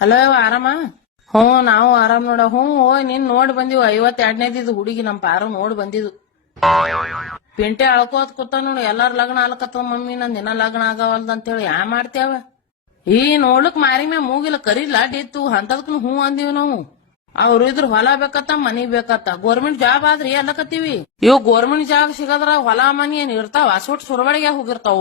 Hello ಆರಾಮ? ಹ್ಞೂ ನಾವು ಆರಾಮ್ ನೋಡ. ಹ್ಞೂ ನೀನ್ ನೋಡ್ ಬಂದಿವ್ 52ನೇದಿದ್ದು ಹುಡುಗಿ ನಮ್ ಪಾರು ನೋಡ್ ಬಂದಿದ್ದು. ಪಿಂಟೆ ಅಳ್ಕೋತ್ ಕೂತ ನೋಡು ಎಲ್ಲಾರ ಲಗ್ನ ಆಲಕತ್ತವ ಮಮ್ಮಿ ನಂದ್ ದಿನ ಲಗ್ನ ಆಗವಲ್ದ ಅಂತೇಳಿ ಯಾ ಮಾಡ್ತೇವ ಈ ನೋಡ್ಲಕ್ ಮಾರಿ ಮ್ಯಾ ಮೂಗಿಲ್ಲ ಕರಿಲ್ಲ ಡಿತ್ತು ಅಂತದಕ್ನು ಹ್ಞೂ ಅಂದಿವಿ ನಾವು. ಅವ್ರು ಇದ್ರ ಹೊಲ ಬೇಕತ್ತ ಮನಿ ಬೇಕತ್ತ ಗೋರ್ಮೆಂಟ್ ಜಾಬ್ ಆದ್ರಿ ಎಲ್ಲಕತ್ತೀವಿ. ಇವ್ ಗೋರ್ಮೆಂಟ್ ಜಾಬ್ ಸಿಗದ್ರ ಹೊಲ ಮನಿ ಏನ್ ಇರ್ತಾವ ಸುಟ್ ಸುರಬಡಿಗೆ ಹೋಗಿರ್ತಾವ.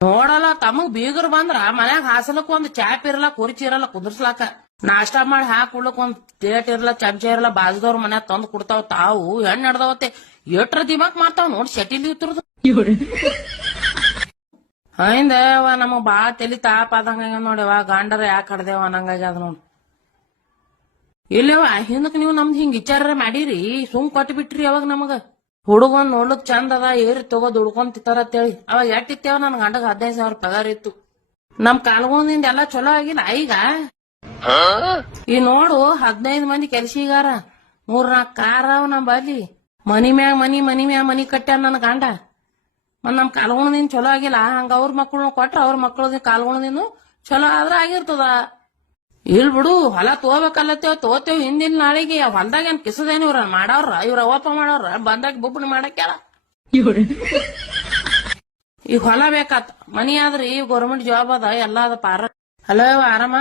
ನೋಡಲ್ಲ ತಮಗ್ ಬೀಗರ್ ಬಂದ್ರ ಮನ್ಯಾಗ ಹಾಸಲಕ್ ಒಂದ್ ಚಾಪ್ ಇರಲ್ಲ ಕುರ್ಚಿ ಇರಲ್ಲ ಕುಂದ್ರಸ್ಲಾಕ ನಾಷ್ಟಾ ಮಾಡಿ ಹಾಕೊಡ್ಲಕ್ ಒಂದ್ ಪ್ಲೇಟ್ ಇರಲ್ಲ ಚಮಚ ಇರಲ್ಲ ಬಾಜುದವ್ರ ಮನ್ಯಾಗ ತಂದ್ ಕೊಡ್ತಾವ್ ತಾವು ಹೆಣ್ ನಡ್ದವತ್ತೆ ಎಟ್ರ ದಿಮಾಕ್ ಮಾಡ್ತಾವ್ ನೋಡ್ ಸೆಟಿಲ್ ಇತ್ತರದು ಹಿಂದವ ನಮಗ್ ಬಾಳ ತಲಿ ತಾಪ ಆದಂಗ ನೋಡ್ಯವ ಗಾಂಡರ ಯಾಕೆ ಕಡ್ದೇವ ಅನ್ನಂಗಾಗ್ಯದ ನೋಡ್. ಇಲ್ಲವ ಹಿಂದಕ್ ನೀವು ನಮ್ದ್ ಹಿಂಗ್ ವಿಚಾರ ಮಾಡಿರಿ ಸುಮ್ ಕೊಟ್ಟು ಬಿಟ್ರಿ ಅವಾಗ ನಮಗ ಹುಡುಗನ್ ನೋಡ್ಲಕ್ ಚಂದ ಅದ ಏರಿ ತಗೋ ದುಡ್ಕೊಂಡ್ ತಿಂತಾರ ಅಂತೇಳಿ ಅವಾಗ ಎಟ್ಟಿತ್ತೇವ ನನ್ ಗಂಡಗ 15,000 ಪಗಾರ ಇತ್ತು. ನಮ್ ಕಾಲ್ಗೊಂದಿಂದ ಎಲ್ಲಾ ಚಲೋ ಆಗಿಲ್ಲ ಈಗ ಈ ನೋಡು 15 ಮಂದಿ ಕೆಲ್ಸಿಗಾರ 3-4 ಕಾರ್ ಅವ್ ನಮ್ ಬಲ್ಲಿ ಮನಿ ಮ್ಯಾಗ ಮನಿ ಕಟ್ಟ್ಯಾನ ನನ್ ಗಂಡ. ಮತ್ ನಮ್ ಕಾಲ್ಗೊಂದಿಂದ ಚಲೋ ಆಗಿಲ್ಲ ಹಂಗ ಅವ್ರ ಮಕ್ಳು ಕೊಟ್ರ ಅವ್ರ ಮಕ್ಳದ ಕಾಲ್ಗೊಂದಿಂದ ಚಲೋ ಆದ್ರ ಆಗಿರ್ತದ. ಇಲ್ ಬಿಡು ಹೊಲ ತಗೋಬೇಕಲ್ಲತ್ತೇವ್ ತಗೋತೇವ್ ಹಿಂದಿನ ನಾಳಿಗೆ ಹೊಲ್ದಾಗ ಏನ್ ಕಿಸದೇನ್ ಇವ್ರ ಮಾಡವ್ರ ಇವ್ರ ಅವಪ್ಪ ಮಾಡವ್ರ ಬಂದಾಗ ಬುಬ್ಬಣಿ ಮಾಡಕ್ಯಾರ ಈಗ ಹೊಲ ಬೇಕಾತ್ ಮನಿ ಆದ್ರಿ ಗೌರ್ಮೆಂಟ್ ಜಾಬ್ ಅದ ಎಲ್ಲಾ ಅದ ಪಾರ. ಹಲೋ ಆರಾಮ?